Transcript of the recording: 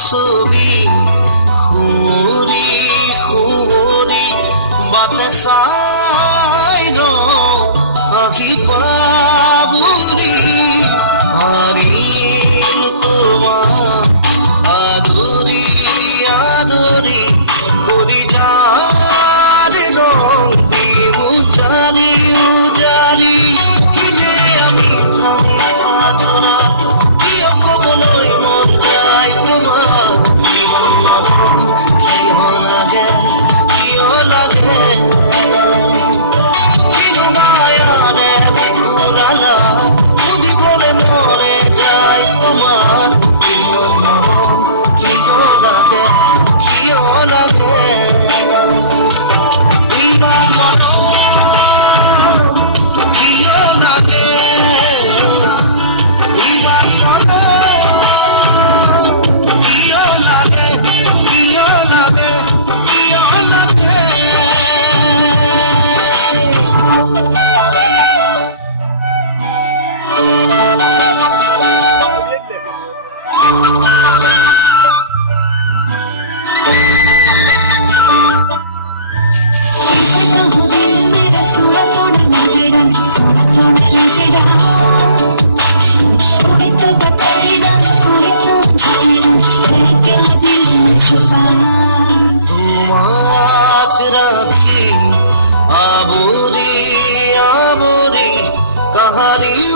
ছবি খুরি খুরি বাতে চাই ন আহি পাবুরি আরিম তোমার আদরি আদরি করি যার রং দিমু জারি উজারি যে আমি থামি থাজনা কিয় কবলৈ মন যায় তোমার কিয় লাগে কিয় লাগে কিয় মায়ারে পুরানা বুঝিবলে মরে যায় তোমার কিয় লাগে কিয় লাগে তোমাক রাখি আবুরি আবুরি কাহারি